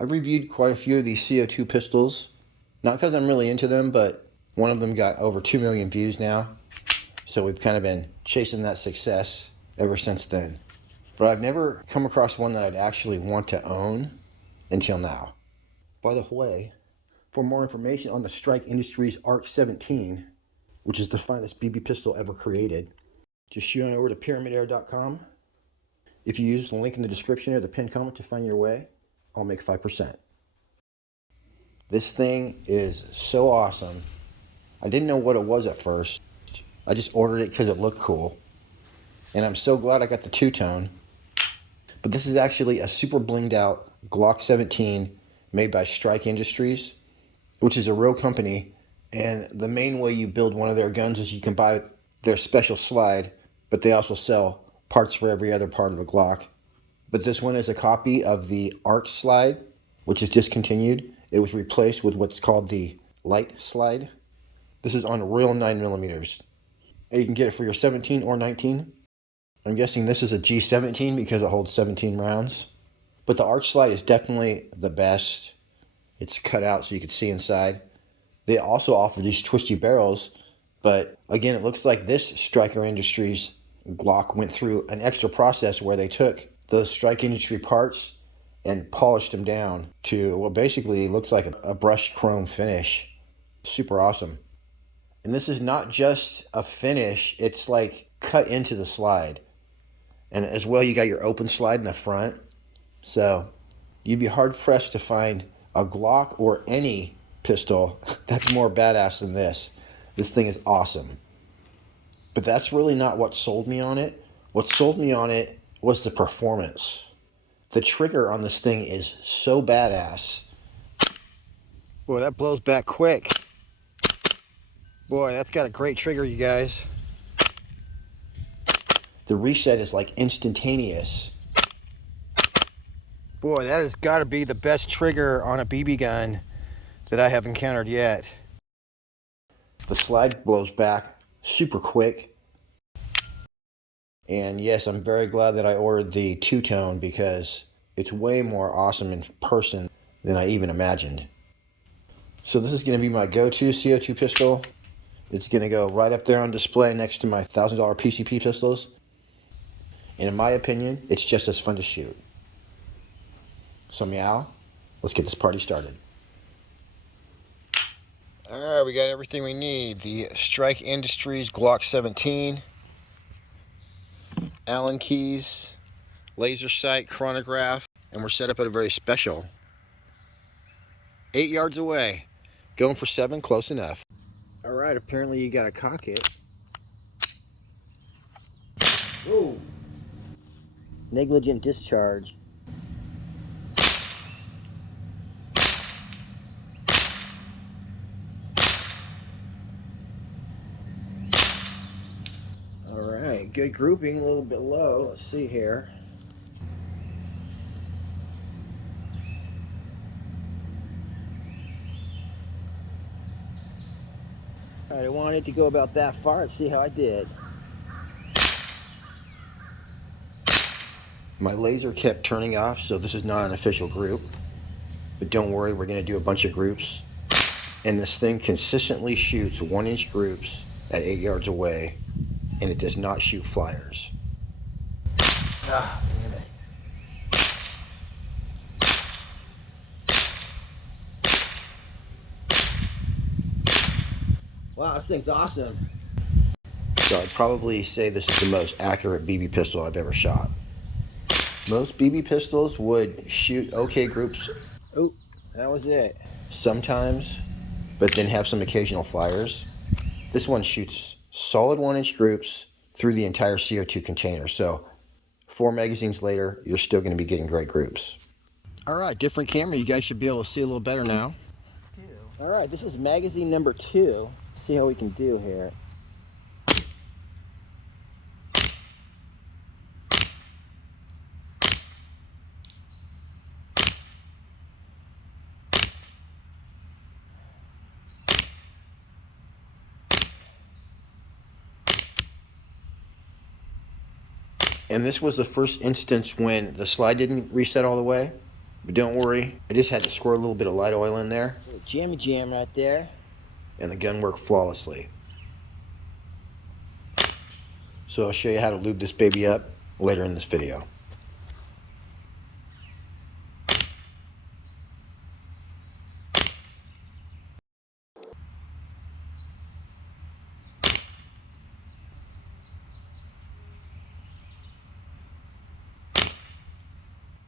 I reviewed quite a few of these CO2 pistols, not because I'm really into them, but one of them got over 2 million views now. So we've kind of been chasing that success ever since then. But I've never come across one that I'd actually want to own until now. By the way, for more information on the Strike Industries ARK17, which is the finest BB pistol ever created, just shoot on over to pyramidair.com. If you use the link in the description or the pinned comment to find your way, I'll make 5%. This thing is so awesome. I didn't know what it was at first. I just ordered it because it looked cool. And I'm so glad I got the two-tone. But this is actually a super blinged out Glock 17 made by Strike Industries, which is a real company. And the main way you build one of their guns is you can buy their special slide, but they also sell parts for every other part of the Glock. But this one is a copy of the ARC slide, which is discontinued. It was replaced with what's called the light slide. This is on real 9mm. And you can get it for your 17 or 19. I'm guessing this is a G17 because it holds 17 rounds. But the ARC slide is definitely the best. It's cut out so you can see inside. They also offer these twisty barrels, but again, it looks like this Striker Industries Glock went through an extra process where they took those Strike Industry parts and polished them down to what basically looks like a brushed chrome finish. Super awesome. And this is not just a finish, it's like cut into the slide. And as well, you got your open slide in the front. So you'd be hard pressed to find a Glock or any pistol that's more badass than this. This thing is awesome. But that's really not what sold me on it. What sold me on it was the performance. The trigger on this thing is so badass. Boy, that blows back quick. Boy, that's got a great trigger, you guys. The reset is like instantaneous. Boy, that has got to be the best trigger on a BB gun that I have encountered yet. The slide blows back super quick. And yes, I'm very glad that I ordered the two-tone because it's way more awesome in person than I even imagined. So this is going to be my go-to CO2 pistol. It's going to go right up there on display next to my $1,000 PCP pistols. And in my opinion, it's just as fun to shoot. So meow, let's get this party started. Alright, we got everything we need. The Strike Industries Glock 17, Allen keys, laser sight, chronograph, and we're set up at a very special 8 yards away. Going for 7, close enough. Alright, apparently you gotta cock it. Whoa! Negligent discharge. Alright, good grouping, a little bit low. Let's see here. Alright, I wanted to go about that far. Let's see how I did. My laser kept turning off, so this is not an official group. But don't worry, we're going to do a bunch of groups. And this thing consistently shoots 1-inch groups at 8 yards away, and it does not shoot flyers. Ah, damn it. Wow, this thing's awesome. So I'd probably say this is the most accurate BB pistol I've ever shot. Most BB pistols would shoot okay groups. Oh, that was it. Sometimes, but then have some occasional flyers. This one shoots solid 1-inch groups through the entire CO2 container. So 4 magazines later, you're still going to be getting great groups. All right, different camera. You guys should be able to see a little better now. All right, this is magazine number 2. See how we can do here. And this was the first instance when the slide didn't reset all the way. But don't worry, I just had to squirt a little bit of light oil in there. A little jammy jam right there. And the gun worked flawlessly. So I'll show you how to lube this baby up later in this video.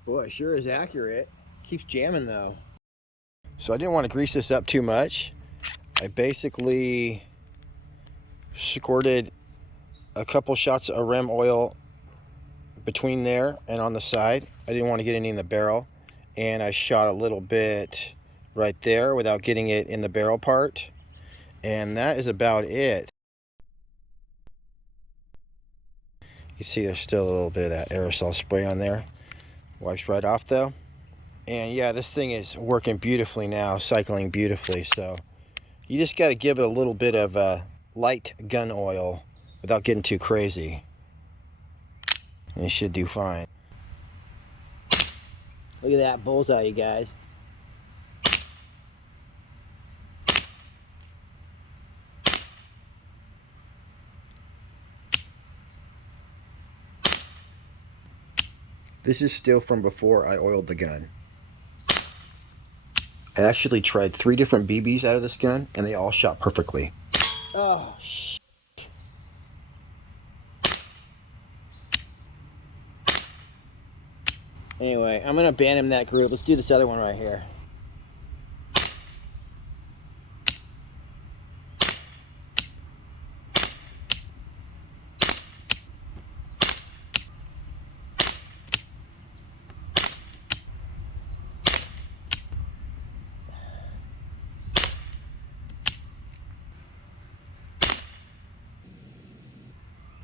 Boy, it sure is accurate. Keeps jamming though. So I didn't want to grease this up too much. I basically squirted a couple shots of rim oil between there and on the side. I didn't want to get any in the barrel. And I shot a little bit right there without getting it in the barrel part. And that is about it. You see there's still a little bit of that aerosol spray on there. Wipes right off though. And yeah, this thing is working beautifully now, cycling beautifully. So you just got to give it a little bit of light gun oil without getting too crazy. And it should do fine. Look at that bullseye, you guys. This is still from before I oiled the gun. I actually tried 3 different BBs out of this gun, and they all shot perfectly. Oh, shit. Anyway, I'm going to abandon that group. Let's do this other one right here.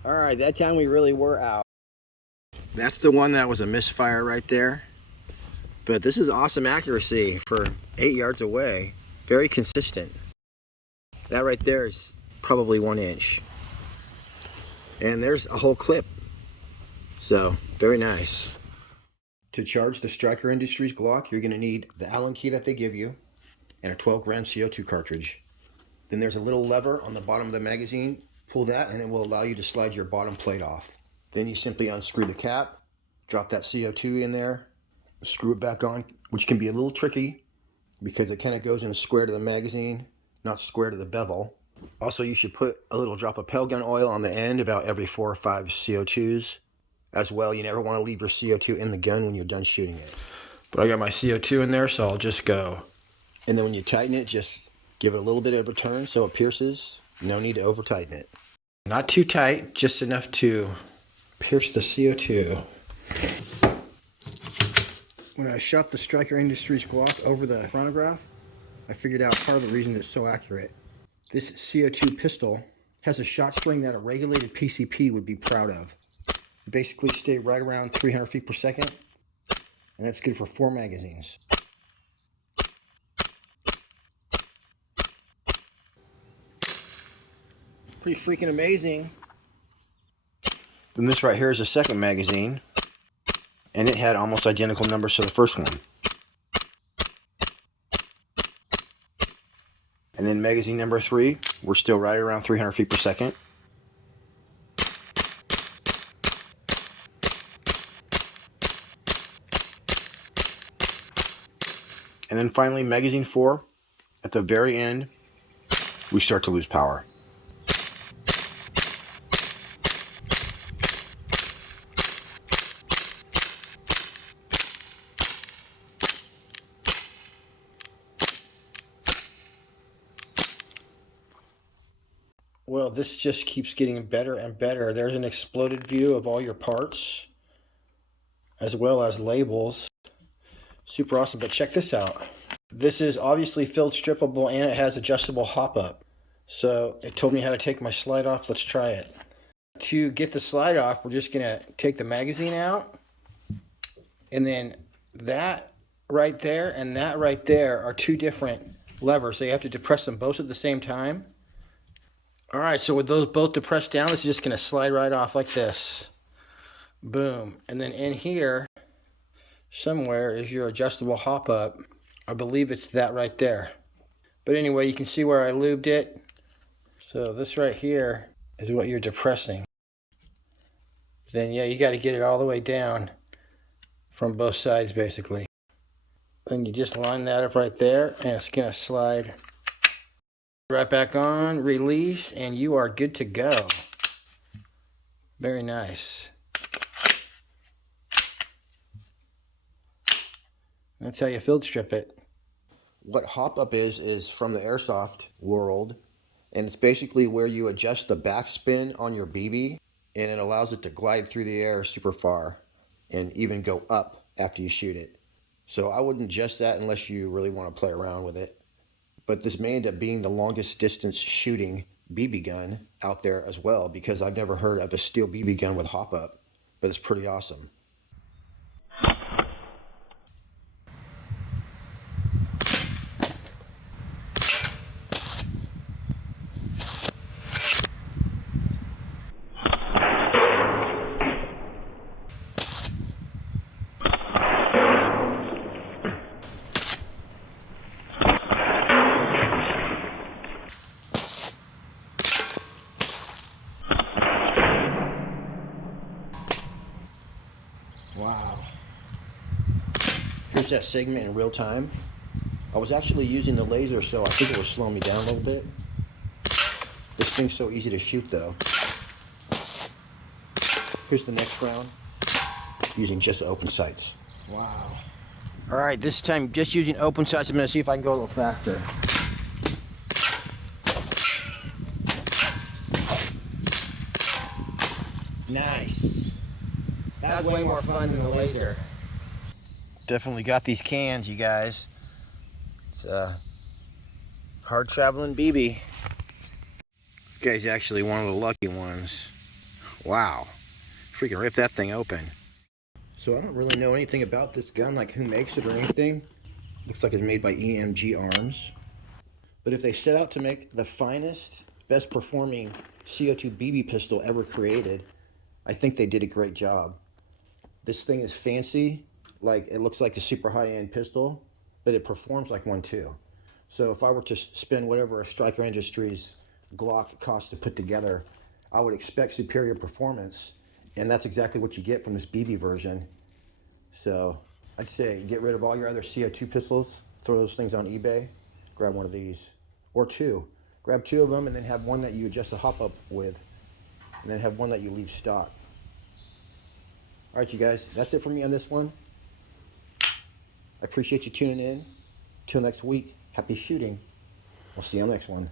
Alright, that time we really were out. That's the one that was a misfire right there. But this is awesome accuracy for 8 yards away. Very consistent. That right there is probably 1 inch. And there's a whole clip. So, very nice. To charge the Strike Industries Glock, you're going to need the Allen key that they give you and a 12-gram CO2 cartridge. Then there's a little lever on the bottom of the magazine. Pull that and it will allow you to slide your bottom plate off. Then you simply unscrew the cap, drop that CO2 in there, screw it back on, which can be a little tricky because it kind of goes in square to the magazine, not square to the bevel. Also, you should put a little drop of pellet gun oil on the end about every 4 or 5 CO2s. As well, you never want to leave your CO2 in the gun when you're done shooting it. But I got my CO2 in there, so I'll just go. And then when you tighten it, just give it a little bit of a turn so it pierces. No need to over tighten it. Not too tight, just enough to pierce the CO2. When I shot the Strike Industries Glock over the chronograph, I figured out part of the reason it's so accurate. This CO2 pistol has a shot string that a regulated PCP would be proud of. Basically stay right around 300 feet per second, and that's good for 4 magazines. Pretty freaking amazing. Then this right here is the second magazine, and it had almost identical numbers to the first one. And then magazine number 3, we're still right around 300 feet per second. And then finally magazine 4, at the very end, we start to lose power. Well, this just keeps getting better and better. There's an exploded view of all your parts, as well as labels. Super awesome, but check this out. This is obviously filled strippable and it has adjustable hop up. So it told me how to take my slide off. Let's try it. To get the slide off, we're just gonna take the magazine out, and then that right there and that right there are 2 different levers. So you have to depress them both at the same time. All right, so with those both depressed down, this is just gonna slide right off like this. Boom. And then in here, somewhere is your adjustable hop up. I believe it's that right there. But anyway, you can see where I lubed it. So this right here is what you're depressing. Then yeah, you got to get it all the way down from both sides basically. Then you just line that up right there and it's going to slide right back on, release, and you are good to go. Very nice. That's how you field strip it. What hop up is from the airsoft world, and it's basically where you adjust the backspin on your BB, and it allows it to glide through the air super far and even go up after you shoot it. So I wouldn't adjust that unless you really want to play around with it. But this may end up being the longest distance shooting BB gun out there as well, because I've never heard of a steel BB gun with hop up, but it's pretty awesome. Wow. Here's that segment in real time. I was actually using the laser, so I think it was slowing me down a little bit. This thing's so easy to shoot though. Here's the next round, using just open sights. Wow. All right, this time just using open sights. I'm gonna see if I can go a little faster. Nice. That was way more fun than the laser. Definitely got these cans, you guys. It's a hard traveling BB. This guy's actually one of the lucky ones. Wow. Freaking rip that thing open. So I don't really know anything about this gun, like who makes it or anything. Looks like it's made by EMG Arms. But if they set out to make the finest, best performing CO2 BB pistol ever created, I think they did a great job. This thing is fancy, like it looks like a super high-end pistol, but it performs like one too. So if I were to spend whatever a Strike Industries Glock cost to put together, I would expect superior performance, and that's exactly what you get from this BB version. So I'd say get rid of all your other CO2 pistols, throw those things on eBay, grab one of these, or two. Grab two of them and then have one that you adjust the hop up with, and then have one that you leave stock. All right, you guys, that's it for me on this one. I appreciate you tuning in. Till next week, happy shooting. We'll see you on the next one.